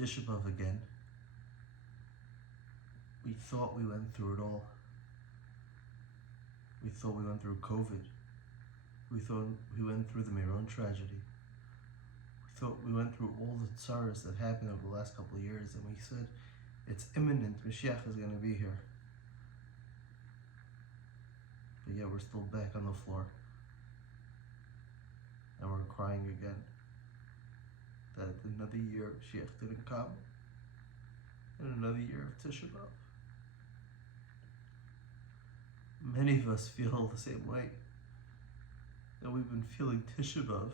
Tisha B'Av again. We thought we went through it all. We thought we went through COVID. We thought we went through the Meron tragedy. We thought we went through all the tsaras that happened over the last couple of years, and we said, it's imminent, Mashiach is going to be here. But yet we're still back on the floor. And we're crying again that another year of Mashiach didn't come, and another year of Tisha B'Av. Many of us feel the same way, that we've been feeling Tisha B'Av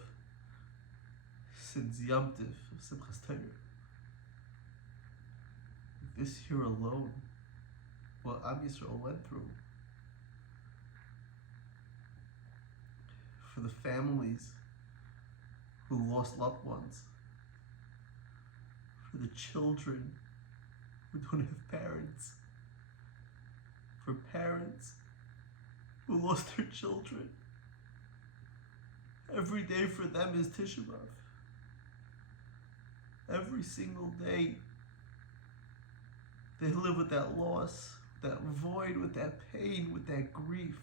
since Yom Tiv of Simchas Torah. This year alone, what Am Yisrael went through, for the families who lost loved ones, for the children who don't have parents, for parents who lost their children. Every day for them is Tisha B'Av. Every single day they live with that loss, that void, with that pain, with that grief.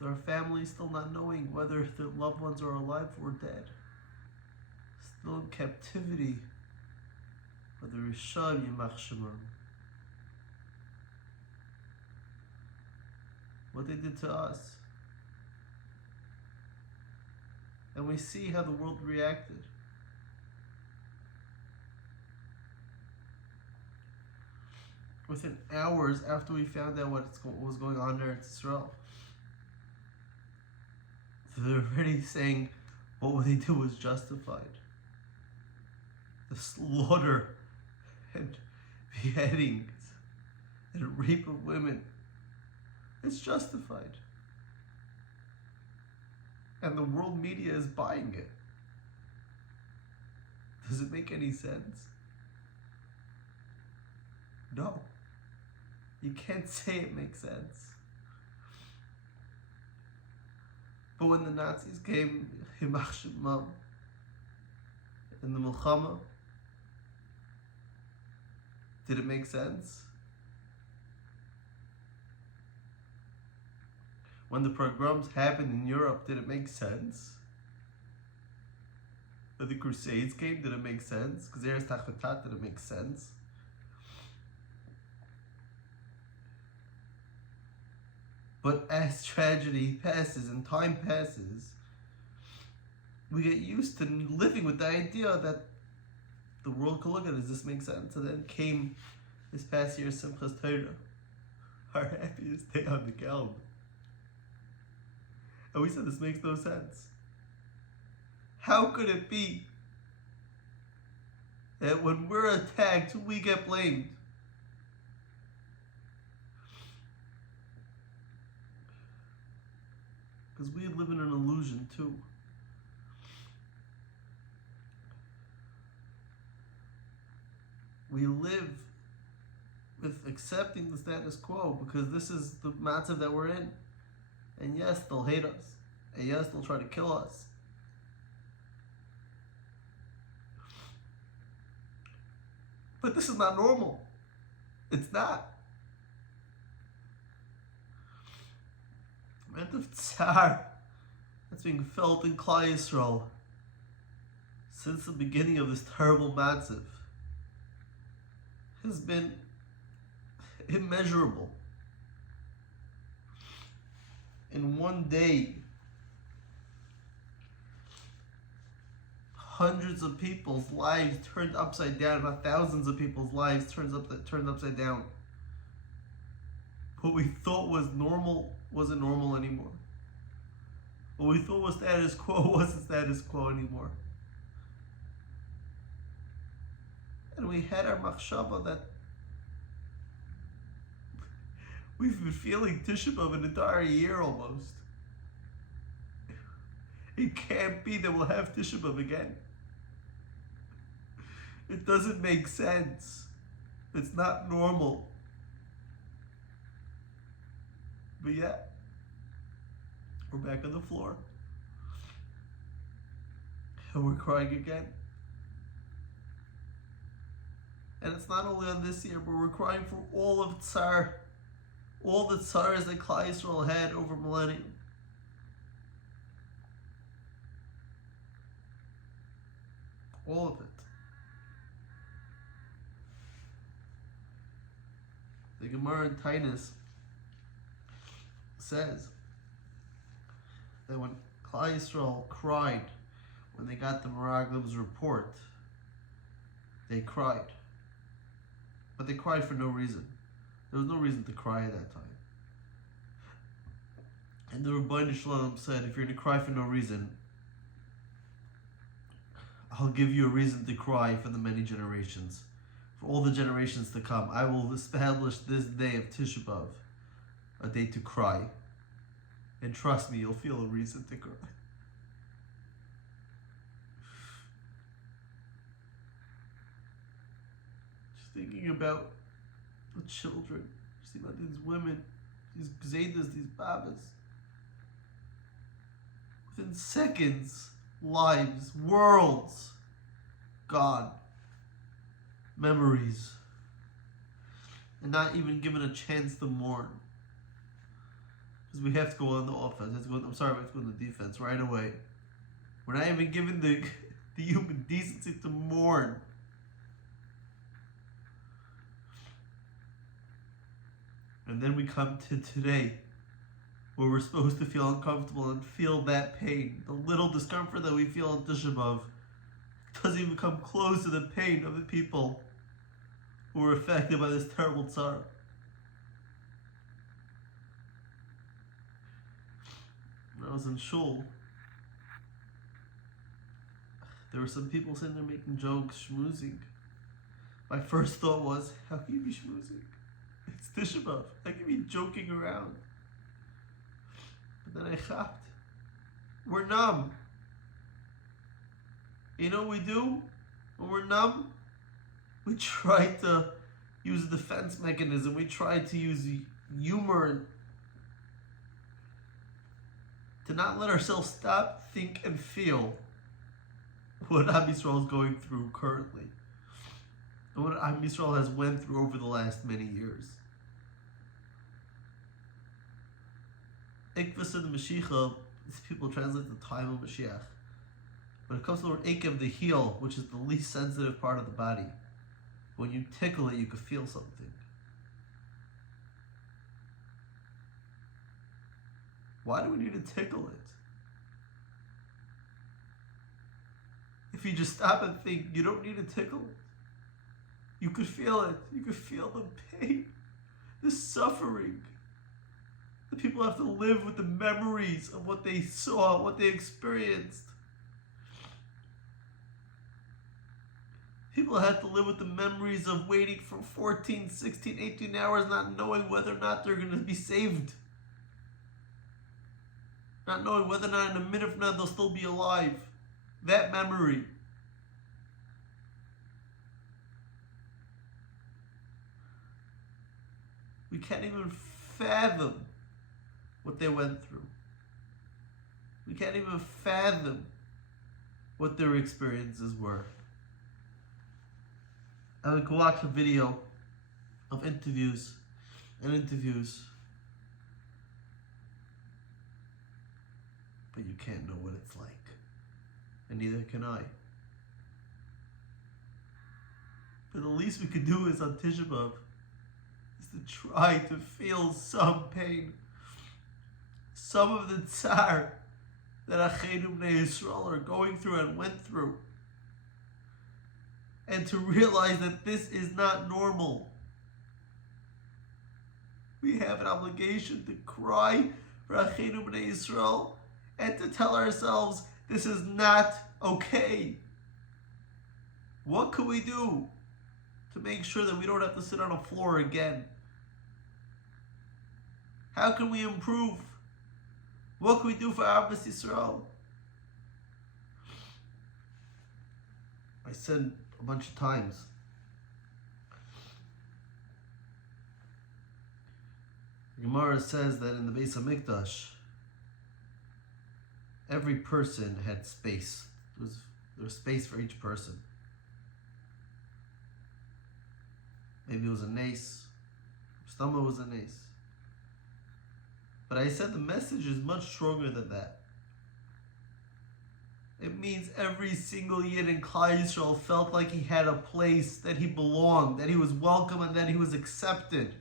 There are families still not knowing whether their loved ones are alive or dead, still in captivity, whether Rishon Yimach Shemam. What they did to us. And we see how the world reacted. Within hours after we found out what was going on there in Israel, they're already saying what they did was justified. The slaughter and beheadings and rape of women, it's justified. And the world media is buying it. Does it make any sense? No. You can't say it makes sense. But when the Nazis came, Yimach Shemam, in the Milchama, did it make sense? When the pogroms happened in Europe, did it make sense? When the Crusades came, did it make sense? Gezeres Tachvatat, did it make sense? But as tragedy passes and time passes, we get used to living with the idea that the world could look at it. Does this make sense? And then came this past year, Simchas Torah, our happiest day on the calendar. And we said, this makes no sense. How could it be that when we're attacked, we get blamed? Because we live in an illusion too. We live with accepting the status quo because this is the matzav that we're in. And yes, they'll hate us. And yes, they'll try to kill us. But this is not normal. It's not. The amount of tsar that's being felt in Klal Yisrael since the beginning of this terrible matzav has been immeasurable. In one day, hundreds of people's lives turned upside down, about thousands of people's lives turned upside down. What we thought was normal wasn't normal anymore. What we thought was status quo wasn't status quo anymore. And we had our machshava that we've been feeling Tisha B'Av an entire year almost. It can't be that we'll have Tisha B'Av again. It doesn't make sense. It's not normal. But yeah, we're back on the floor. And we're crying again. And it's not only on this year, but we're crying for all of Tsar, all the Tsars that Klal Yisrael had over millennium. All of it. The Gemara in Tainus says that when Klal Yisrael cried when they got the Meraglim's report, they cried. But they cried for no reason. There was no reason to cry at that time. And the Rabbeinu Shalom said, if you're going to cry for no reason, I'll give you a reason to cry for the many generations. For all the generations to come. I will establish this day of Tisha B'Av, a day to cry. And trust me, you'll feel a reason to cry. Just thinking about the children, just thinking about these women, these gzeidas, these babas. Within seconds, lives, worlds, gone. Memories. And not even given a chance to mourn. Because we have to go on the offense. We have to go on the defense right away. We're not even given the human decency to mourn. And then we come to today, where we're supposed to feel uncomfortable and feel that pain. The little discomfort that we feel on Tisha B'Av doesn't even come close to the pain of the people who were affected by this terrible tsar. When I was in shul, there were some people sitting there making jokes, schmoozing. My first thought was, how can you be schmoozing? It's Tisha B'Av. How can you be joking around? But then I chapped. We're numb. You know what we do when we're numb? We try to use a defense mechanism. We try to use humor to not let ourselves stop, think, and feel what Am Yisrael is going through currently. And what Am Yisrael has went through over the last many years. Ikvus in the Mashiach, these people translate the time of Mashiach. When it comes to the word Akev, the heel, which is the least sensitive part of the body, when you tickle it, you can feel something. Why do we need to tickle it? If you just stop and think, you don't need to tickle it. You could feel it. You could feel the pain, the suffering. The people have to live with the memories of what they saw, what they experienced. People had to live with the memories of waiting for 14, 16, 18 hours, not knowing whether or not they're going to be saved. Not knowing whether or not in a minute from now they'll still be alive. That memory. We can't even fathom what they went through. We can't even fathom what their experiences were. I would go watch a video of interviews, but you can't know what it's like, and neither can I. But the least we could do is on Tisha B'Av is to try to feel some pain, some of the tsar that Acheinu Bnei Yisrael are going through and went through. And to realize that this is not normal. We have an obligation to cry for Acheinu B'nai Yisrael and to tell ourselves this is not okay. What can we do to make sure that we don't have to sit on a floor again? How can we improve? What can we do for Am Yisrael? I said a bunch of times, Gemara says that in the Beis HaMikdash, every person had space. It was There was space for each person. Maybe it was a nace. Stomach was a nace. But I said the message is much stronger than that. It means every single Yid in Klal Yisrael felt like he had a place, that he belonged, that he was welcome, and that he was accepted.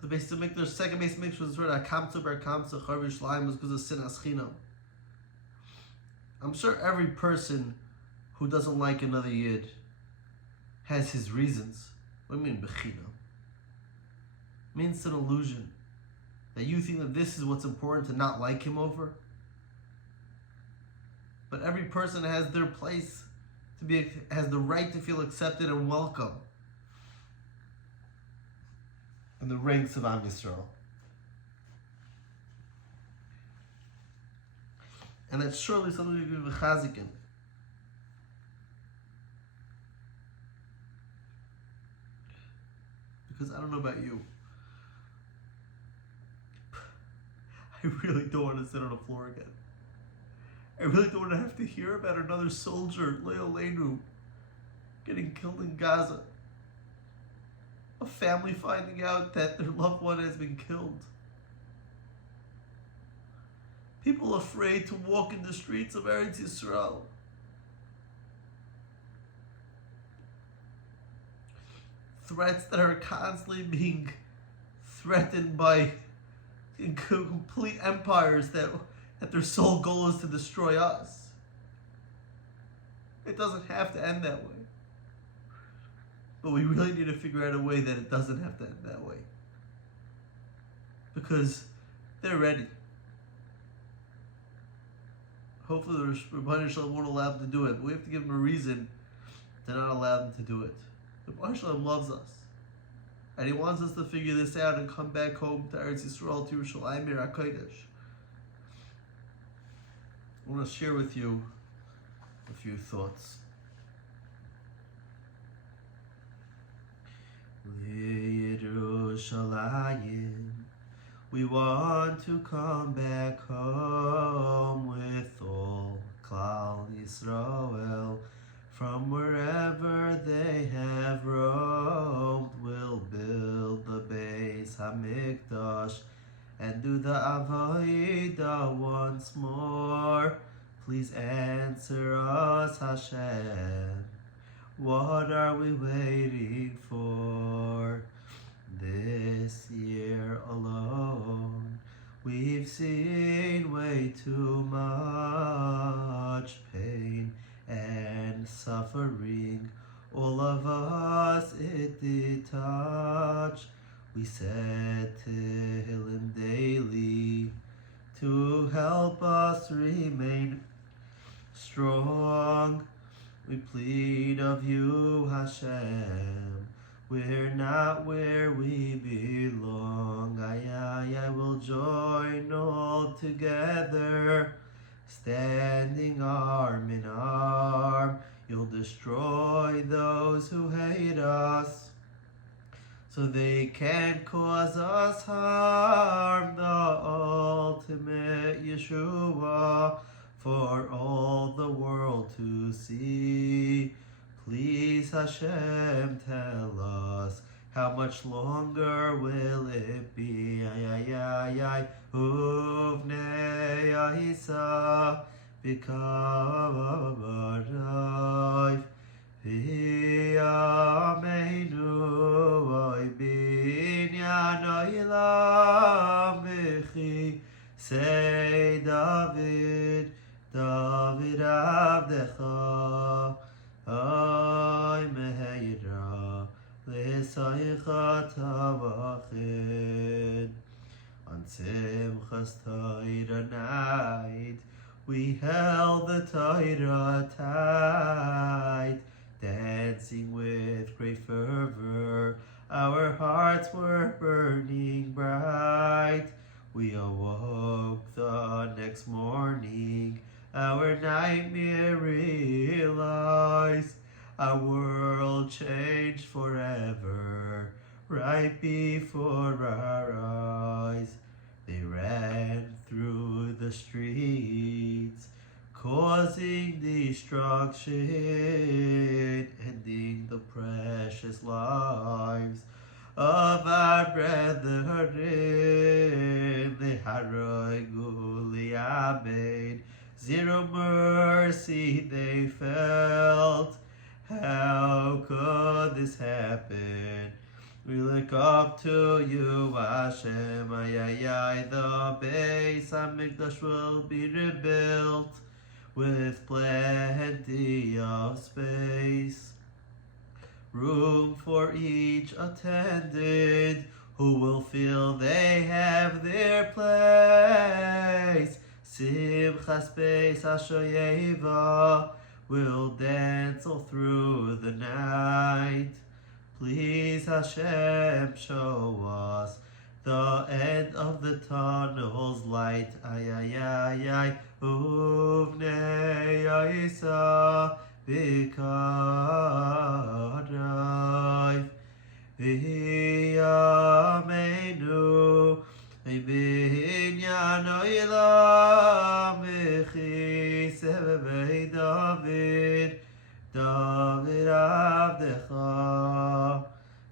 The Beis Hamikdash, second Beis Hamikdash was written, Akamtza bar Kamtza Charvish Laim, was because of Sinas Chinam. I'm sure every person who doesn't like another Yid has his reasons. What do you mean, Bechina? It means it's an illusion. That you think that this is what's important to not like him over. But every person has their place has the right to feel accepted and welcome in the ranks of Am Yisrael. And that's surely something we can be chazik in. Because I don't know about you, I really don't want to sit on the floor again. I really don't want to have to hear about another soldier, Leolenu, getting killed in Gaza. A family finding out that their loved one has been killed. People afraid to walk in the streets of Eretz Yisrael. Threats that are constantly being threatened by complete empires that their sole goal is to destroy us. It doesn't have to end that way. But we really need to figure out a way that it doesn't have to end that way. Because they're ready. Hopefully the Rebbeinu Shalom won't allow them to do it, but we have to give them a reason to not allow them to do it. The Rebbeinu Shalom loves us. And he wants us to figure this out and come back home to Eretz Yisrael, to Yerushalayim HaKodesh. I want to share with you a few thoughts. Yerushalayim, we want to come back home with all Klal Yisrael. From wherever they have roamed, we'll build the Beis Hamikdash and do the Avodah once more. Please answer us, Hashem. What are we waiting for? This year alone, we've seen way too much pain and suffering. All of us it did touch. We said Tehillim daily to help us remain strong. We plead of you, Hashem. We're not where we belong. I will join all together, standing arm in arm. You'll destroy those who hate us, so they can't cause us harm. The ultimate Yeshua for all the world to see. Please, Hashem, tell us, how much longer will it be? Uvnei Isa b'kavod v'yameinu oy binyan oilam v'chi say David avdecha oy meheira l'saycha tavachid. On Simchas Torah night, we held the Torah tight, dancing with great fervor. Our hearts were burning bright. We awoke the next morning, our nightmare realized. Our world changed forever, right before our eyes. They ran through the the streets, causing destruction, ending the precious lives of our brethren. Leharogu li'abein, zero mercy they felt. How could this happen? We look up to you, Hashem. The base Hamikdash will be rebuilt with plenty of space. Room for each attendant who will feel they have their place. Simchas Beis Hashoyeva will dance all through the night. Please Hashem, show us the end of the tunnel's light. Ay ay ay ay, uvnei Yisa b'kadayv v'yameinu binyan oilam v'chiseh b'beit David. David Avdecha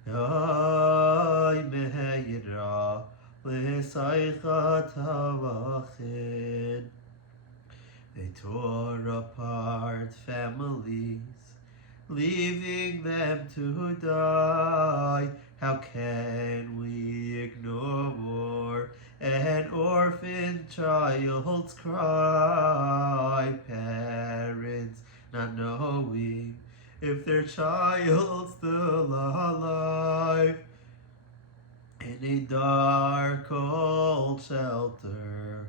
Yai Meira L'Saycha Tavachin. They tore apart families, leaving them to die. How can we ignore an orphan child's cry? Parents not knowing if their child's still alive, in a dark cold shelter,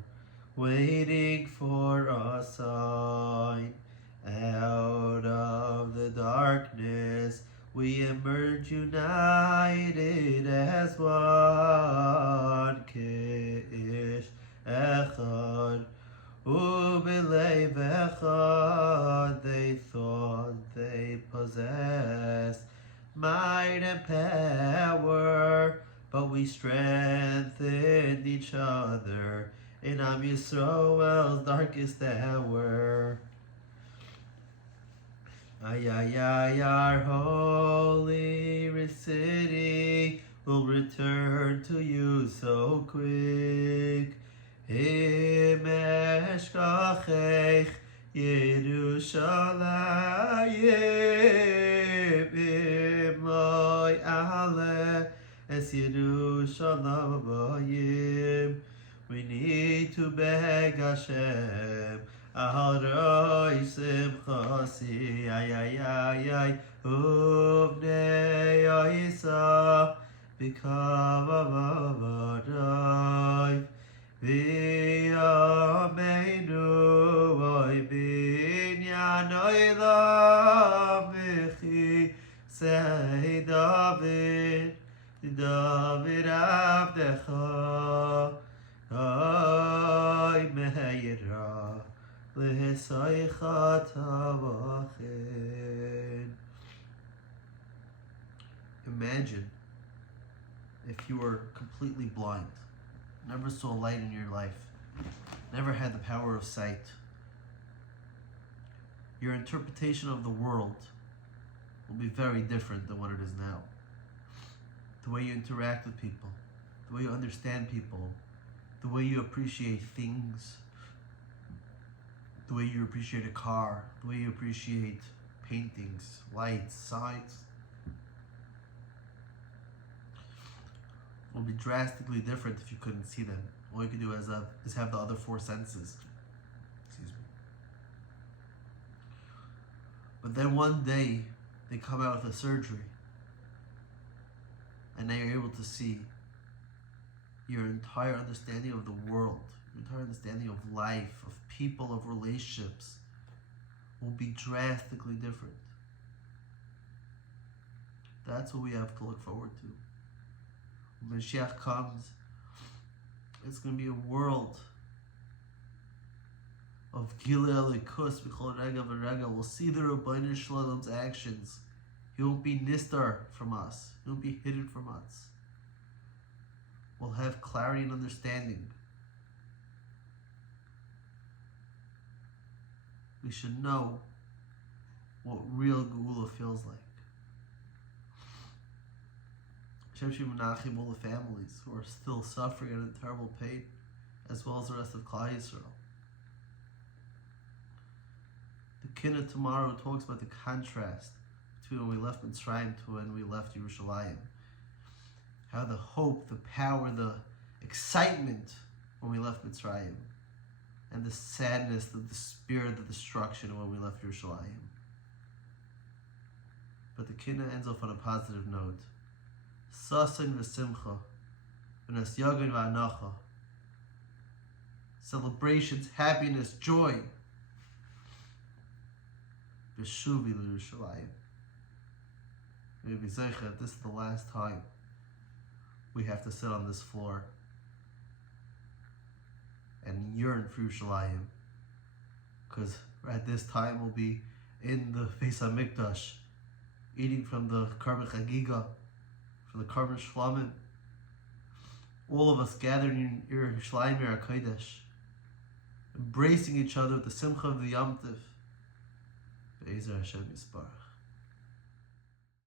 waiting for a sign. Out of the darkness we emerge united as one. Kish Echad U'belev echad. They thought they possessed might and power, but we strengthened each other in Am Yisroel's darkest hour. Ay ay ay, our holy city will return to you so quick. Im eshkachech Yerushalayim, im loy ale es Yerushalayim. We need to beg Hashem, al roi simchasi, ay ay ay ay, uvnei Yisa b'kavavadai. V'yameinu oy binyan oilam v'chiseh David. David Avdecha Ay meira l'saycha tavachin. Imagine if you were completely blind, never saw light in your life, never had the power of sight. Your interpretation of the world will be very different than what it is now. The way you interact with people, the way you understand people, the way you appreciate things, the way you appreciate a car, the way you appreciate paintings, lights, signs, will be drastically different if you couldn't see them. All you can do is have the other four senses. Excuse me. But then one day, they come out with a surgery, and they are able to see. Your entire understanding of the world, your entire understanding of life, of people, of relationships, will be drastically different. That's what we have to look forward to. When Mashiach comes, it's going to be a world of Gilei Elikus B'chol Rega V'Rega. We'll see the Rabbeinu Shalom's actions. He won't be nistar from us. He won't be hidden from us. We'll have clarity and understanding. we should know what real Geula feels like. Hashem Menachem all the families who are still suffering and in terrible pain, as well as the rest of Klal Yisrael. The Kinnah tomorrow talks about the contrast between when we left Mitzrayim to when we left Yerushalayim. How the hope, the power, the excitement when we left Mitzrayim, and the sadness, the despair, the destruction when we left Yerushalayim. But the Kinnah ends off on a positive note. Sasin v'simcha, v'nas yagun v'anacha. Celebrations, happiness, joy. V'shuvi l'Yerushalayim. May we be zeicha, this is the last time we have to sit on this floor and yearn for Yerushalayim, because at this time we'll be in the Beis HaMikdash, eating from the Karban Chagiga, from the Karban Shlamim. All of us gathered in Yerushalayim HaKodesh, embracing each other with the simcha of the Yom Tov. Be'ezer Hashem Yisparach.